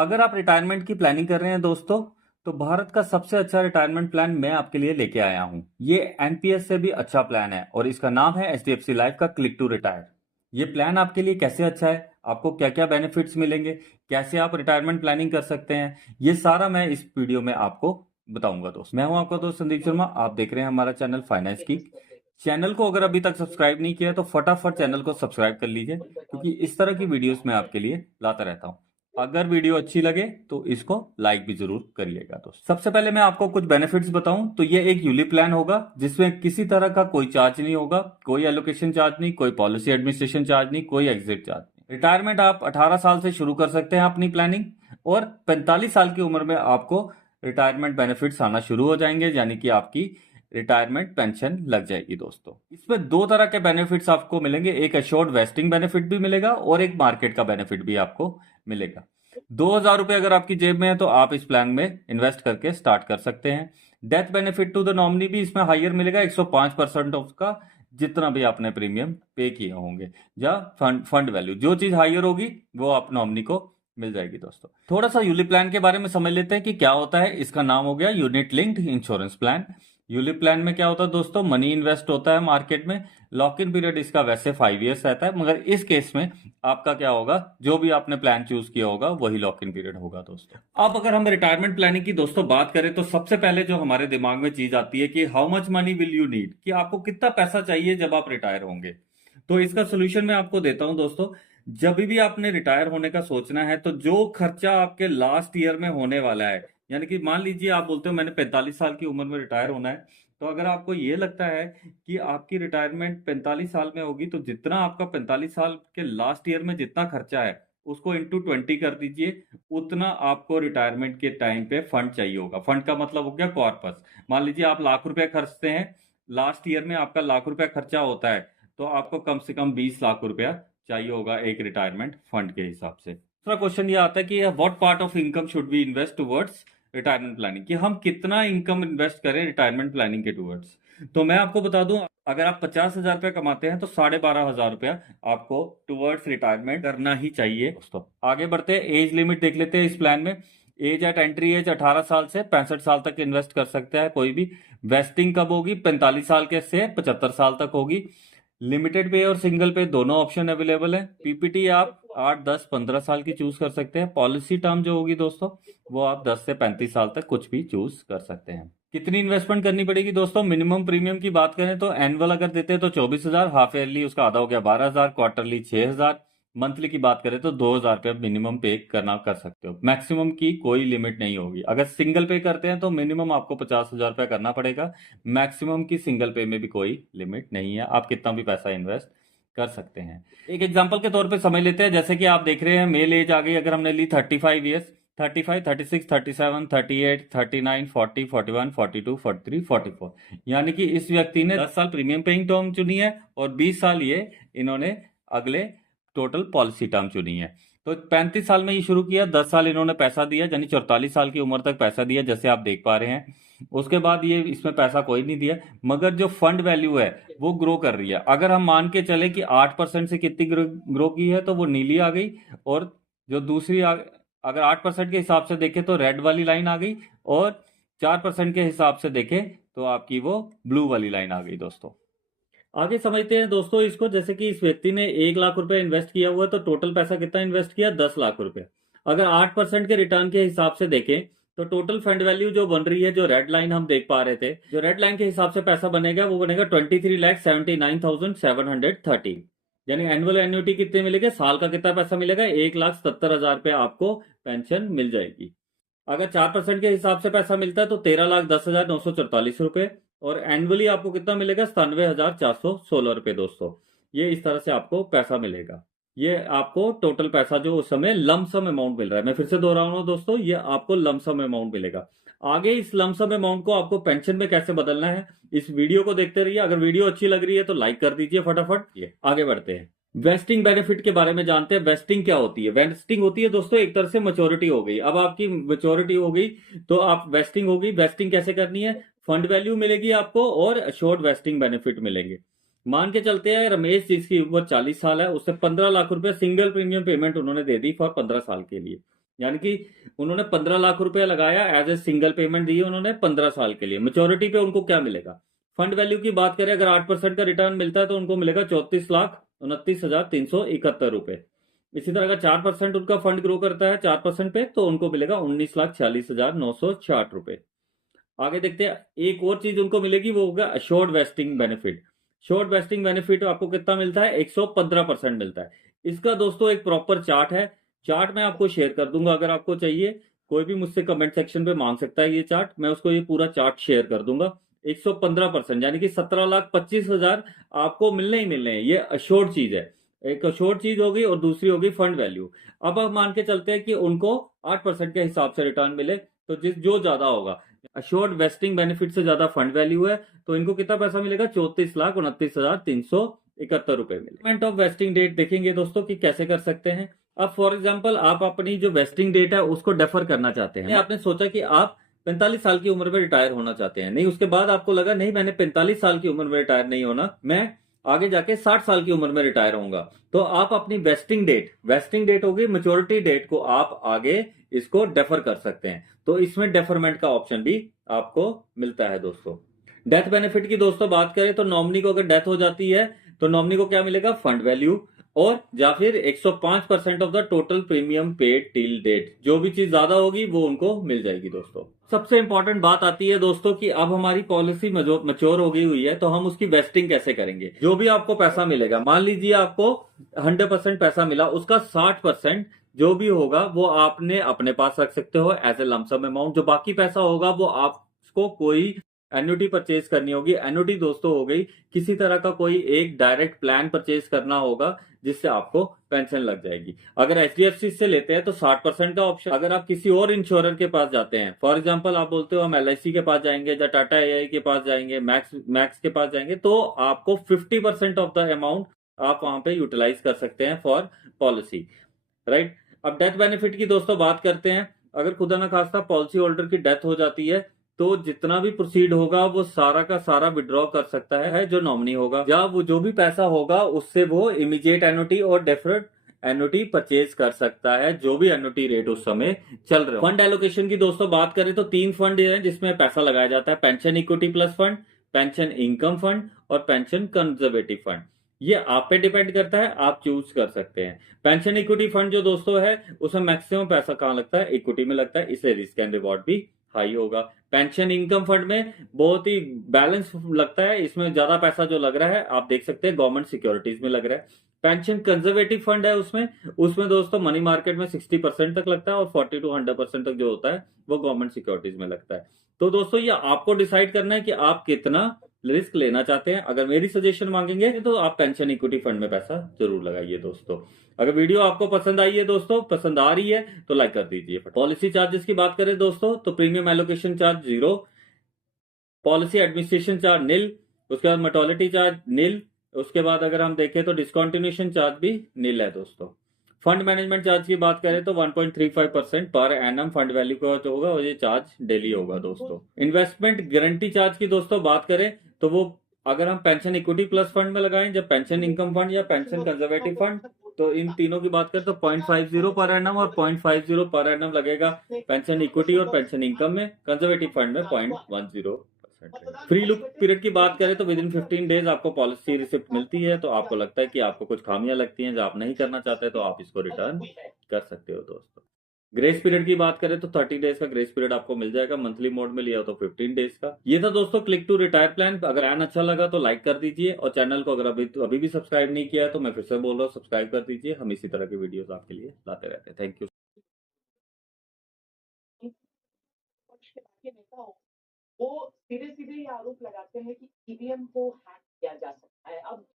अगर आप रिटायरमेंट की प्लानिंग कर रहे हैं दोस्तों, तो भारत का सबसे अच्छा रिटायरमेंट प्लान मैं आपके लिए लेके आया हूं। ये एनपीएस से भी अच्छा प्लान है और इसका नाम है एचडीएफसी लाइफ का क्लिक टू रिटायर। ये प्लान आपके लिए कैसे अच्छा है, आपको क्या क्या बेनिफिट्स मिलेंगे, कैसे आप रिटायरमेंट प्लानिंग कर सकते हैं, ये सारा मैं इस वीडियो में आपको बताऊंगा दोस्त। मैं हूं आपका दोस्त संदीप शर्मा, आप देख रहे हैं हमारा चैनल फाइनेंस की। चैनल को अगर अभी तक सब्सक्राइब नहीं किया है तो फटाफट चैनल को सब्सक्राइब कर लीजिए, क्योंकि इस तरह की वीडियोस मैं आपके लिए लाता रहता हूं। अगर वीडियो अच्छी लगे तो इसको लाइक भी जरूर करिएगा दोस्त। सबसे पहले मैं आपको कुछ बेनिफिट्स बताऊं तो ये एक यूलिप प्लान होगा जिसमें किसी तरह का कोई चार्ज नहीं होगा, कोई एलोकेशन चार्ज नहीं, कोई पॉलिसी एडमिनिस्ट्रेशन चार्ज नहीं, कोई एग्जिट चार्ज नहीं। रिटायरमेंट आप 18 साल से शुरू कर सकते हैं अपनी प्लानिंग, और 45 साल की उम्र में आपको रिटायरमेंट बेनिफिट्स आना शुरू हो जाएंगे, यानी कि आपकी रिटायरमेंट पेंशन लग जाएगी दोस्तों। इसमें दो तरह के बेनिफिट्स आपको मिलेंगे, एक एश्योर्ड वेस्टिंग बेनिफिट भी मिलेगा और एक मार्केट का बेनिफिट भी आपको मिलेगा। 2,000 रुपए अगर आपकी जेब में है तो आप इस प्लान में इन्वेस्ट करके स्टार्ट कर सकते हैं। Death benefit to the nominee भी इसमें हायर मिलेगा, 105% ऑफ का जितना भी आपने प्रीमियम पे किए होंगे, या फंड वैल्यू जो चीज हायर होगी वो आप नॉमिनी को मिल जाएगी दोस्तों। थोड़ा सा यूलिप प्लान के बारे में समझ लेते हैं कि क्या होता है। इसका नाम हो गया unit linked insurance plan. ULIP plan में क्या होता है दोस्तों, मनी इन्वेस्ट होता है मार्केट में। लॉक इन पीरियड इसका वैसे 5 ईयर्स रहता है, मगर इस केस में आपका क्या होगा, जो भी आपने प्लान चूज किया होगा वही लॉक इन पीरियड होगा दोस्तों। अब अगर हम रिटायरमेंट प्लानिंग की दोस्तों बात करें तो सबसे पहले जो हमारे दिमाग में चीज आती है कि how much money will you need, कि आपको कितना पैसा चाहिए जब आप रिटायर होंगे। तो इसका सोल्यूशन मैं आपको देता हूं दोस्तों। जब भी आपने रिटायर होने का सोचना है तो जो खर्चा आपके लास्ट ईयर में होने वाला है, यानी कि मान लीजिए आप बोलते हो मैंने 45 साल की उम्र में रिटायर होना है, तो अगर आपको ये लगता है कि आपकी रिटायरमेंट 45 साल में होगी, तो जितना आपका 45 साल के लास्ट ईयर में जितना खर्चा है उसको इंटू 20 कर दीजिए, उतना आपको रिटायरमेंट के टाइम पे फंड चाहिए होगा। फंड का मतलब हो गया कॉर्पस। मान लीजिए आप लाख रुपए खर्चते हैं, लास्ट ईयर में आपका लाख रुपया खर्चा होता है, तो आपको कम से कम 20 लाख रुपया चाहिए होगा एक रिटायरमेंट फंड के हिसाब से। दूसरा क्वेश्चन ये आता है कि what part of income should we invest towards retirement planning, कि हम कितना इनकम इन्वेस्ट करें रिटायरमेंट प्लानिंग के टुवर्ड्स। तो मैं आपको बता दूं, अगर आप 50,000 रुपया कमाते हैं तो 12,500 रुपया आपको टुवर्ड्स रिटायरमेंट करना ही चाहिए दोस्तों। आगे बढ़ते हैं, एज लिमिट देख लेते हैं इस प्लान में। एज एट एंट्री एज 18 साल से 65 साल तक इन्वेस्ट कर सकता है कोई भी। वेस्टिंग कब होगी, 45 साल के से 75 साल तक होगी। लिमिटेड पे और सिंगल पे दोनों ऑप्शन अवेलेबल है। पीपीटी आप 8, 10, 15 साल की चूज कर सकते हैं। पॉलिसी टर्म जो होगी दोस्तों, वो आप 10 से 35 साल तक कुछ भी चूज कर सकते हैं। कितनी इन्वेस्टमेंट करनी पड़ेगी दोस्तों, मिनिमम प्रीमियम की बात करें तो एनुअल अगर देते हैं तो 24,000, हाफ ईयरली उसका आधा हो गया 12,000, क्वार्टरली 6,000, मंथली की बात करें तो 2,000 रुपये मिनिमम पे करना कर सकते हो। मैक्सिमम की कोई लिमिट नहीं होगी। अगर सिंगल पे करते हैं तो मिनिमम आपको 50,000 रुपया करना पड़ेगा। मैक्सिमम की सिंगल पे में भी कोई लिमिट नहीं है, आप कितना भी पैसा इन्वेस्ट कर सकते हैं। एक एग्जांपल के तौर पे समझ लेते हैं, जैसे कि आप देख रहे हैं मेल एज आ गई, अगर हमने ली 35 ईयर्स, 35, 36, 37, 38, 39, 40, 41, 42, 43, 44, यानी कि इस व्यक्ति ने 10 साल प्रीमियम पेइंग टर्म चुनी है और 20 साल ये इन्होंने अगले टोटल पॉलिसी टर्म चुनी है। तो 35 साल में ये शुरू किया, 10 साल इन्होंने पैसा दिया, यानी 44 साल की उम्र तक पैसा दिया, जैसे आप देख पा रहे हैं। उसके बाद ये इसमें पैसा कोई नहीं दिया, मगर जो फंड वैल्यू है वो ग्रो कर रही है। अगर हम मान के चले कि 8% से कितनी ग्रो की है, तो वो नीली आ गई, और जो दूसरी अगर 8% के हिसाब से देखें तो रेड वाली लाइन आ गई, और 4% के हिसाब से देखें तो आपकी वो ब्लू वाली लाइन आ गई दोस्तों। आगे समझते हैं दोस्तों इसको, जैसे कि इस व्यक्ति ने 1 लाख रुपए इन्वेस्ट किया हुआ है, तो टोटल पैसा कितना इन्वेस्ट किया, 10 लाख रुपए। अगर 8% के रिटर्न के हिसाब से देखें तो टोटल फंड वैल्यू जो बन रही है, जो रेड लाइन हम देख पा रहे थे, जो रेड लाइन के हिसाब से पैसा बनेगा वो बनेगा 23,79,730, यानी एनुअल एन्युटी कितने मिलेगा, साल का कितना पैसा मिलेगा, 1,77,000 रुपये आपको पेंशन मिल जाएगी। अगर 4% के हिसाब से पैसा मिलता है तो 13,10,944 रुपए, और एनुअली आपको कितना मिलेगा, 97,416 रुपए दोस्तों। ये इस तरह से आपको पैसा मिलेगा। ये आपको टोटल पैसा जो उस समय लमसम अमाउंट मिल रहा है, मैं फिर से दोहरा रहा हूं दोस्तों, ये आपको लमसम अमाउंट मिलेगा। आगे इस लमसम अमाउंट को आपको पेंशन में कैसे बदलना है, इस वीडियो को देखते रहिए। अगर वीडियो अच्छी लग रही है तो लाइक कर दीजिए फटाफट। ये आगे बढ़ते हैं, वेस्टिंग बेनिफिट के बारे में जानते हैं। वेस्टिंग क्या होती है, वेस्टिंग होती है दोस्तों एक तरह से मैच्योरिटी हो गई। अब आपकी मैच्योरिटी हो गई तो आप वेस्टिंग होगी। वेस्टिंग कैसे करनी है, फंड वैल्यू मिलेगी आपको और शॉर्ट वेस्टिंग बेनिफिट मिलेंगे। मान के चलते हैं रमेश जिसकी उम्र 40 साल है, उससे 15 लाख रुपए सिंगल प्रीमियम पेमेंट उन्होंने दे दी फॉर 15 साल के लिए। यानी कि उन्होंने 15 लाख रुपया लगाया, एज ए सिंगल पेमेंट दी उन्होंने 15 साल के लिए। मेच्योरिटी पे उनको क्या मिलेगा? फंड वैल्यू की बात करें, अगर 8% का रिटर्न मिलता है तो उनको मिलेगा 34,29,371 रुपए। इसी तरह अगर 4% उनका फंड ग्रो करता है 4% पे, तो उनको मिलेगा 19,46,960 रुपए। आगे देखते हैं, एक और चीज उनको मिलेगी, वो होगा assured wasting benefit. Short wasting benefit आपको कितना मिलता है? 115% मिलता है। इसका दोस्तों एक प्रॉपर चार्ट है, चार्ट मैं आपको शेयर कर दूंगा, अगर आपको चाहिए कोई भी मुझसे कमेंट सेक्शन पे मांग सकता है ये चार्ट, मैं उसको ये पूरा चार्ट शेयर कर दूंगा। 115% यानी कि 17,25,000 आपको मिलने ही मिलने हैं, ये अश्योर्ड चीज है। एक अश्योर्ड चीज होगी और दूसरी होगी फंड वैल्यू। अब आप मान के चलते हैं कि उनको 8% के हिसाब से रिटर्न मिले, तो जो ज्यादा होगा, अश्योर्ड वेस्टिंग बेनिफिट से ज्यादा फंड वैल्यू है, तो इनको कितना पैसा मिलेगा? 34,29,371 रुपए मिले। पेमेंट ऑफ वेस्टिंग डेट देखेंगे दोस्तों कि कैसे कर सकते हैं। अब फॉर एग्जांपल आप अपनी जो वेस्टिंग डेट है उसको डेफर करना चाहते हैं। आपने सोचा कि आप 45 साल की उम्र में रिटायर होना चाहते हैं, नहीं उसके बाद आपको लगा नहीं मैंने 45 साल की उम्र में रिटायर नहीं होना, मैं आगे जाके 60 साल की उम्र में रिटायर होऊंगा, तो आप अपनी वेस्टिंग डेट होगी, मेच्योरिटी डेट को आप आगे इसको डेफर कर सकते हैं। तो इसमें डेफरमेंट का ऑप्शन भी आपको मिलता है दोस्तों। डेथ बेनिफिट की दोस्तों बात करें तो नॉमिनी को अगर डेथ हो जाती है तो नॉमिनी को क्या मिलेगा? फंड वैल्यू, और या फिर 105% of the total premium paid till date, जो भी चीज ज्यादा होगी वो उनको मिल जाएगी दोस्तों। सबसे इंपॉर्टेंट बात आती है दोस्तों कि अब हमारी पॉलिसी मैच्योर हो गई हुई है, तो हम उसकी वेस्टिंग कैसे करेंगे? जो भी आपको पैसा मिलेगा, मान लीजिए आपको 100% पैसा मिला, उसका 60% जो भी होगा वो आपने अपने पास रख सकते हो एज ए लमसम अमाउंट। जो बाकी पैसा होगा वो आपको कोई एन्युटी परचेज करनी होगी। एन्युटी दोस्तों हो गई किसी तरह का कोई एक डायरेक्ट प्लान परचेज करना होगा जिससे आपको पेंशन लग जाएगी। अगर एचडीएफसी से लेते हैं तो 60% का ऑप्शन। अगर आप किसी और इंश्योरर के पास जाते हैं, फॉर एग्जांपल आप बोलते हो हम एलआईसी के पास जाएंगे या टाटा एआई के पास जाएंगे, मैक्स के पास जाएंगे, तो आपको 50% ऑफ द अमाउंट आप वहां पे यूटिलाइज कर सकते हैं फॉर पॉलिसी, राइट। अब डेथ बेनिफिट की दोस्तों बात करते हैं। अगर खुदा ना खास्ता पॉलिसी होल्डर की डेथ हो जाती है तो जितना भी प्रोसीड होगा वो सारा का सारा विड्रॉ कर सकता है जो नॉमिनी होगा, या वो जो भी पैसा होगा उससे वो इमीडिएट एन्युटी और डेफर्ड एन्युटी परचेज कर सकता है, जो भी एन्युटी रेट उस समय चल रहे हो। फंड एलोकेशन की दोस्तों बात करें तो 3 फंड है जिसमें पैसा लगाया जाता है: pension equity plus fund, pension income fund और पेंशन कंजर्वेटिव फंड। ये आप पे डिपेंड करता है, आप चूज कर सकते हैं। पेंशन इक्विटी फंड जो दोस्तों है उसमें मैक्सिमम पैसा कहां लगता है? इक्विटी में लगता है, इसलिए रिस्क एंड रिवॉर्ड भी हाई होगा। पेंशन इनकम फंड में बहुत ही बैलेंस लगता है, इसमें ज्यादा पैसा जो लग रहा है आप देख सकते हैं गवर्नमेंट सिक्योरिटीज में लग रहा है। पेंशन कंजर्वेटिव फंड है उसमें उसमें दोस्तों मनी मार्केट में 60% तक लगता है और 40 to 100% तक जो होता है वो गवर्नमेंट सिक्योरिटीज में लगता है। तो दोस्तों ये आपको डिसाइड करना है कि आप कितना रिस्क लेना चाहते हैं। अगर मेरी सजेशन मांगेंगे तो आप पेंशन इक्विटी फंड में पैसा जरूर लगाइए दोस्तों। अगर वीडियो आपको पसंद आई है दोस्तों, पसंद आ रही है तो लाइक कर दीजिए। पॉलिसी चार्जेस की बात करें दोस्तों तो premium allocation charge 0, policy administration charge nil, उसके बाद मोर्टेलिटी चार्ज नील, उसके बाद अगर हम देखें तो डिस्कंटिन्यूएशन चार्ज भी नील है दोस्तों। फंड मैनेजमेंट चार्ज की बात करें तो 1.35% पर एनम फंड वैल्यू का जो होगा वो ये चार्ज डेली होगा दोस्तों। इन्वेस्टमेंट गारंटी चार्ज की दोस्तों बात करें तो वो अगर हम पेंशन इक्विटी प्लस फंड में लगाएं, जब पेंशन इनकम फंड या पेंशन कंजर्वेटिव फंड, तो इन तीनों की बात करें तो 0.50 पर एनम और 0.50 पर एनम लगेगा पेंशन इक्विटी और पेंशन इनकम में। कंजर्वेटिव फंड में 0.10%। फ्री लुक पीरियड की बात करें तो विद इन 15 डेज आपको पॉलिसी रिसिप्ट मिलती है, तो आपको लगता है कि आपको कुछ खामियां लगती हैं जो आप नहीं करना चाहते तो आप इसको रिटर्न कर सकते हो दोस्तों। ग्रेस पीरियड की बात करें तो 30 डेज का ग्रेस पीरियड आपको मिल जाएगा, मंथली मोड में लिया तो 15 डेज का। ये था दोस्तों क्लिक टू रिटायर प्लान। अगर प्लान अच्छा लगा तो लाइक कर दीजिए और चैनल को अगर अभी भी सब्सक्राइब नहीं किया है तो मैं फिर से बोल रहा हूँ सब्सक्राइब कर दीजिए। हम इसी तरह के वीडियोस आपके लिए लाते रहते हैं। Thank you. विपक्ष के बाकी नेता हो, वो सीधे-सीधे ये आरोप लगाते हैं कि ईवीएम को हैक किया जा सकता है। अब